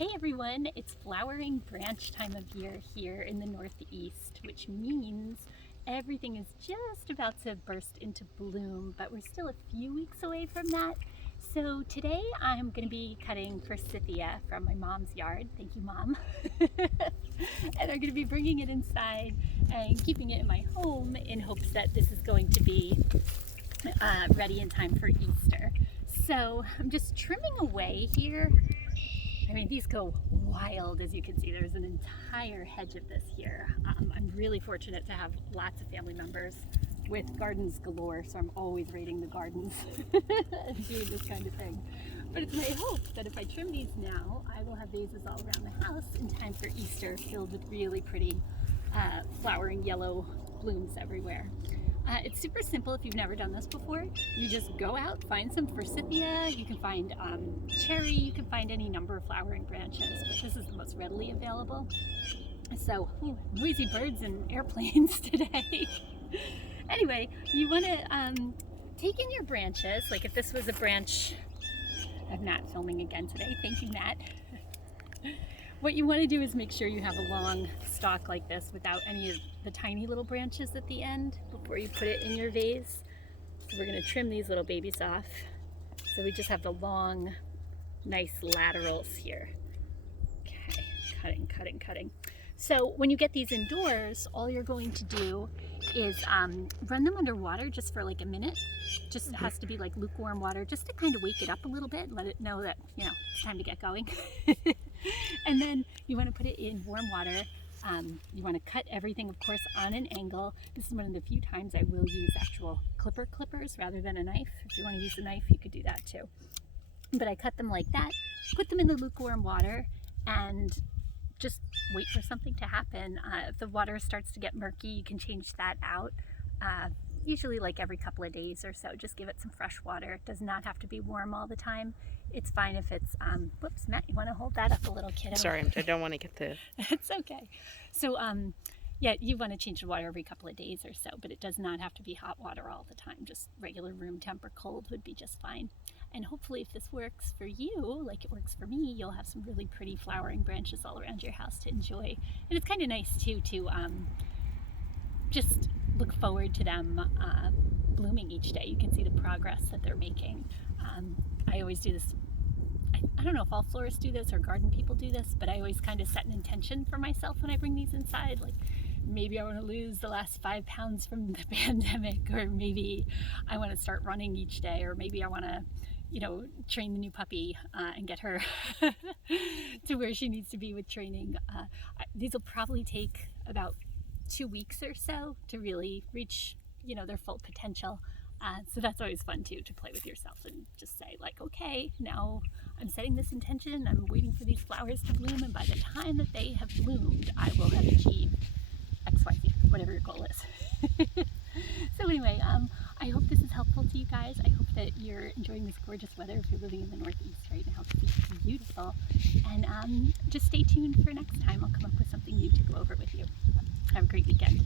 Hey everyone, it's flowering branch time of year here in the Northeast, which means everything is just about to burst into bloom, but we're still a few weeks away from that. So today I'm going to be cutting Forsythia from my mom's yard. Thank you, Mom. And I'm going to be bringing it inside and keeping it in my home in hopes that this is going to be ready in time for Easter. So I'm just trimming away here. I mean, these go wild, as you can see. There's an entire hedge of this here. I'm really fortunate to have lots of family members with gardens galore, so I'm always raiding the gardens and doing this kind of thing. But it's my hope that if I trim these now, I will have vases all around the house in time for Easter, filled with really pretty flowering yellow blooms everywhere. It's super simple if you've never done this before. You just go out, find some forsythia, you can find cherry, you can find any number of flowering branches, but this is the most readily available. So, noisy birds and airplanes today. Anyway, you want to take in your branches, like if this was a branch, I'm not filming again today, thank you, Matt. What you want to do is make sure you have a long stalk like this without any of the tiny little branches at the end before you put it in your vase. So we're going to trim these little babies off. So we just have the long, nice laterals here. Okay, cutting. So when you get these indoors, all you're going to do is run them under water just for like a minute. Just has to be like lukewarm water, just to kind of wake it up a little bit and let it know that, you know, it's time to get going. And then you want to put it in warm water. You want to cut everything, of course, on an angle. This is one of the few times I will use actual clippers rather than a knife. If you want to use a knife, you could do that too. But I cut them like that, put them in the lukewarm water, and just wait for something to happen. If the water starts to get murky, you can change that out. Usually like every couple of days or so, just give it some fresh water. It does not have to be warm all the time. It's fine if it's, whoops, Matt, you want to hold that up a little, kiddo? Sorry, I don't want to get the... It's okay. So, yeah, you want to change the water every couple of days or so, but it does not have to be hot water all the time. Just regular room temp or cold would be just fine. And hopefully if this works for you, like it works for me, you'll have some really pretty flowering branches all around your house to enjoy. And it's kind of nice too to just look forward to them blooming each day. You can see the progress that they're making. I always do this, I don't know if all florists do this or garden people do this, but I always kind of set an intention for myself when I bring these inside. Like maybe I want to lose the last 5 pounds from the pandemic, or maybe I want to start running each day, or maybe I want to, you know, train the new puppy and get her to where she needs to be with training. These will probably take about 2 weeks or so to really reach, you know, their full potential. So that's always fun too, to play with yourself and just say like, okay, now I'm setting this intention, I'm waiting for these flowers to bloom, and by the time that they have bloomed, I will have achieved XYZ, whatever your goal is. So anyway, I hope this is helpful to you guys. I hope that you're enjoying this gorgeous weather if you're living in the Northeast right now. It's beautiful. And just stay tuned for next time. I'll come up with something new to go over with you. Have a great weekend.